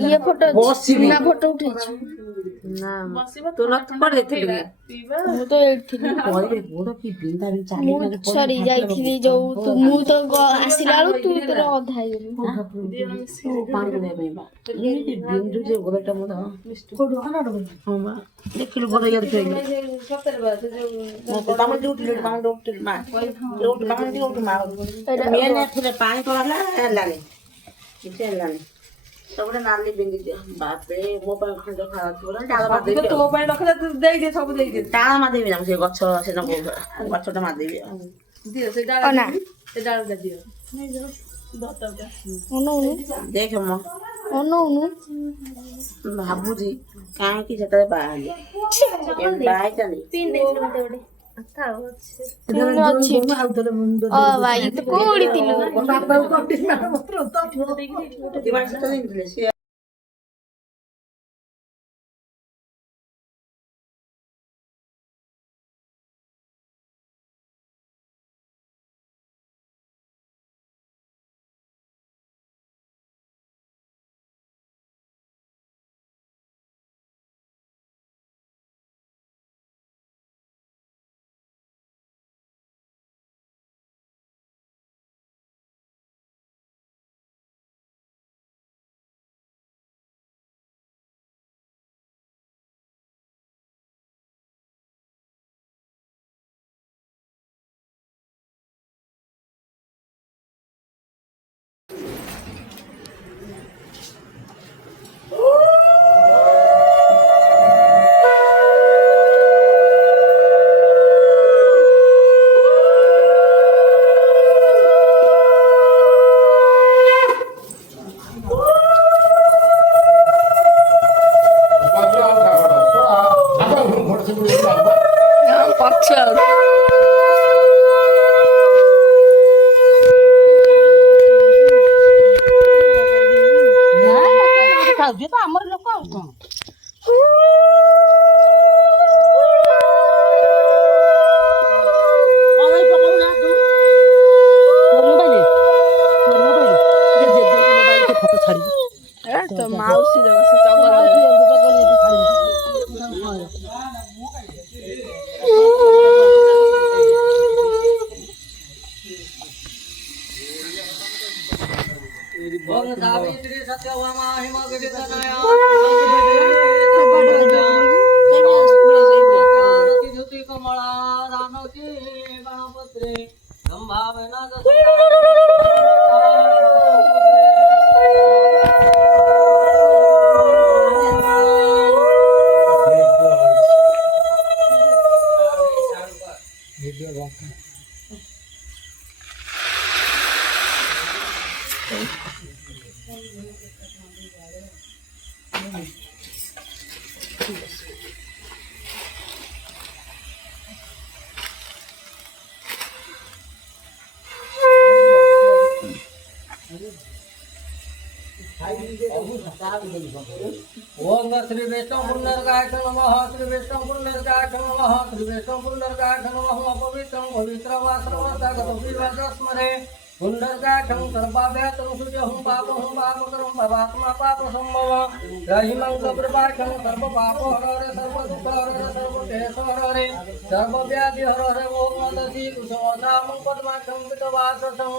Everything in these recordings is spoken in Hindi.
ये फोटो ना फोटो उठे ना तो न पर देथिलि मु तो एथिलि मु सॉरी जाइथिलि जो तू मु तो आसिला तू तोर अधा गेलु पानी दे बा ये बिंदु जे गोलटा मो कोडो अनाडो हां बा देखिलु गोदा यार के सत्तर बा जो बामन ड्यूटी ले बामन ड्यूटी मा ड्यूटी बामन ड्यूटी मा मेने फिर पानी तोला लाले किसे लाले सबले नाली बिंदी दे बाप रे मो पर खंड खा तोला डाल मा दे तो पर रखले दे दे सब दे दे डाल मा देबी ना से गछ से न गछटा मा देबी दियो से डाल दे दियो नहीं जो दतटा ओनो देख म ओनो भाबुजी काहे की जतरे बाहर बाहर तनी पिन दे मते ओडे अच्छे भाई तो कोड़ी तिलु बाबा कोटी ना मात्र तो दिमाग से नहीं ले ये तो हमर लोक को ओए पकड़ ना तू मोबाइल जे मोबाइल के फोटो छाड़ी ए तो माउसी जगह से चगल सावित्री सत्यभामा हिमगणितनया ज्योति कमला दानकी गणपत्रे संभावना ओम श्री विष्णु पुण्डरकाय नमः श्री विष्णु पुण्डरकाय नमः श्री विष्णु पुण्डरकाय नमः पवित्रं पवित्रवासरवस्तगतं विवस्मरे पुण्डरकायं सर्वाभ्यातं सूर्यं पापं पापकरं भवात्मा पापसंभव रहिमं कब्रपार्कं सर्वपापहरे सर्वदुःखहरे सर्वक्लेशहरे सर्वव्याधिहरे ओम नदसी कुसुमसामं पद्माक्षं पितवाससं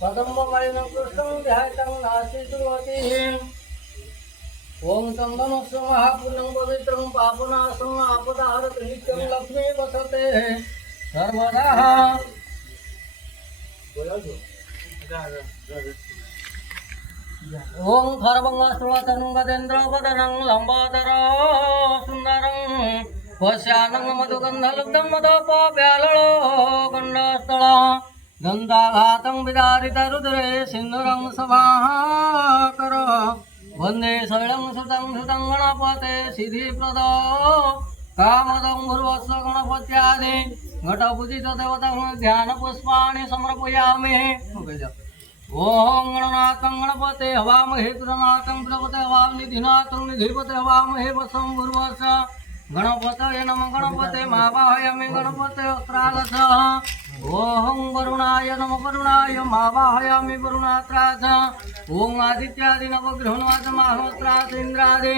पद्ममलिनं कृष्णं ध्यायतं नास्ति दुर्गतिः ओम चंदनस्य महापुण्यं पवित्रं पापनाशं आपदाहरत नित्यं लक्ष्मी वसते सर्वदा ओम खरबंगस्तुलतनं गजेन्द्रवदनं लंबोदरं सुन्दरं वश्यानं मधुगन्धलब्धं मदोपव्याललो गण्डस्थलं गन्धाघातं विदारितरुद्रे सिन्दूरं सभाकर वंदे शैलं सुतं सुतं गणपते सिद्धिप्रद कामदं गुरुवत्स गणपत्यादि घटपूजित देवतं ध्यानपुष्पाणि समर्पयामि। ओम गणनाथं गणपते हवामहे गणनाथं गणपते हवामि निधिनाथं निधिपते हवामहे वसं गुरुवत्स गणपतये नमः गणपते मावाहयामि गणपते वस्त्रालसः ओम वरुणाय नमः वरुणाय मावाहयामि वरुणात्रास ओम आदित्यादि नवग्रहणवाद माहोत्रास इंद्रादि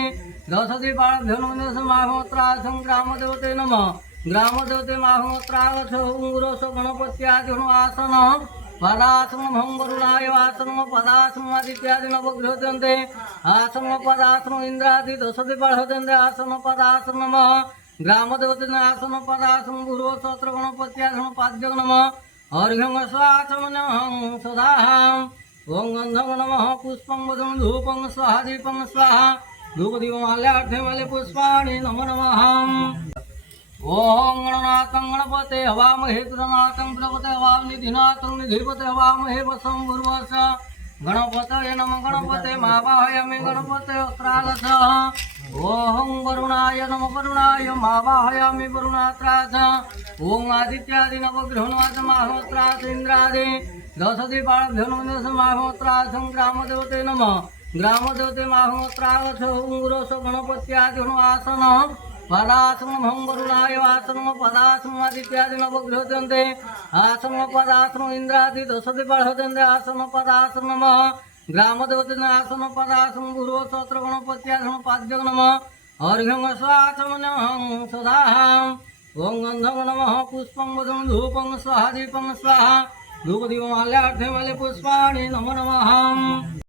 दशदीपाभ्यो नमः माहोत्रास ग्रामदेवते नमः ग्रामदेवते माहोत्रास उंगुरोस गणपत्यादि आसन पदासम वरुणाय आसम पदासम आदित्यादि नवग्रहते आसम पदासम इंद्रादि दशदीपाभ्यो आसन पदासम नमः ग्रामदेवते आसन पदासम गुरु सत्र गणपत्यासम पाद्य नमः अर्घ्यं स्वासम नमः सदाहं ओं गंधं नमः पुष्पं वदं धूपं स्वाहा दीपं स्वाहा धूपदीपमाल्यार्घ्यमाल्य पुष्पाणि नमो नमः ओं गणनाथं गणपते हवामहे गणनाथं गणपते हवामि निधिनाथं निधिपते हवामहे वसं भूर्वस गणपतये नमः गणपते मावाहयामि गणपते वस्त्रालसः ओम वरुणाय नमः वरुणाय मावाहयामि वरुणात्रास ओम आदित्यादि नवग्रहणवाद माहोत्रास इंद्रादि दशदीपाभ्यो नमः माहोत्रास ग्रामदेवते नमः ग्रामदेवते माहोत्रास उंगुरोस गणपत्यादि आसन पदासम वरुणाय आसन पदासम आदित्यादि नवग्रहते आसन पदासम इंद्रादि दशदीपाभ्यो आसन पदासम नमः ग्रामदेवते आसन पदासम गुरु सत्र गणपत्यासम पाद्य नमः अर्घ्यं स्वासम नमः सदाहं ओं गंधं नमः पुष्पं वदं धूपं स्वाहा दीपं स्वाहा धूपदीपमाल्यार्घ्यमाल्य पुष्पाणि नमो नमः